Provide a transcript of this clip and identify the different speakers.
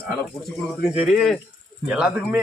Speaker 1: வேலை புடிச்சு கொடுக்குறதுக்கும் சரி எல்லாத்துக்குமே